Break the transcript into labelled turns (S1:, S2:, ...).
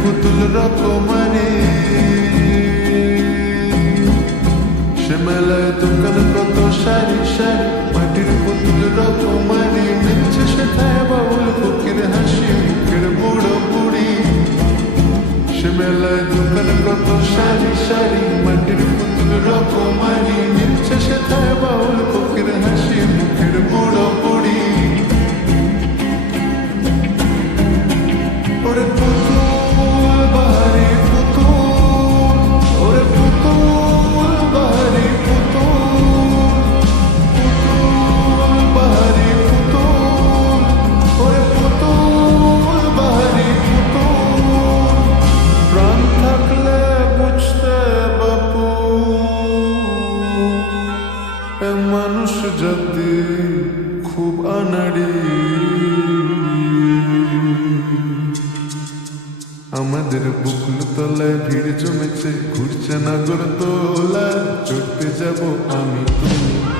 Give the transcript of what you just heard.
S1: পুতুল রকমারি সে মেলায় দোকান কত সারি সারি মাটির পুতুল রকমারি নিচ্ছে সেথায় বাউল ফকির হাসি মুখের বুড়ো বুড়ি সে মেলায় দোকান কত সারি সারি মাটির পুতুল রকমারি নিচ্ছে সেথায় বাউল ফকির হাসি মুখের বুড়ো বুড়ি ওরে মানুষ জাতি খুব আনাড়ি আমাদের বুকুল তলায় ভিড় জমেছে, ঘুরছে নাগর তোলা চড়তে যাব আমি তুমি।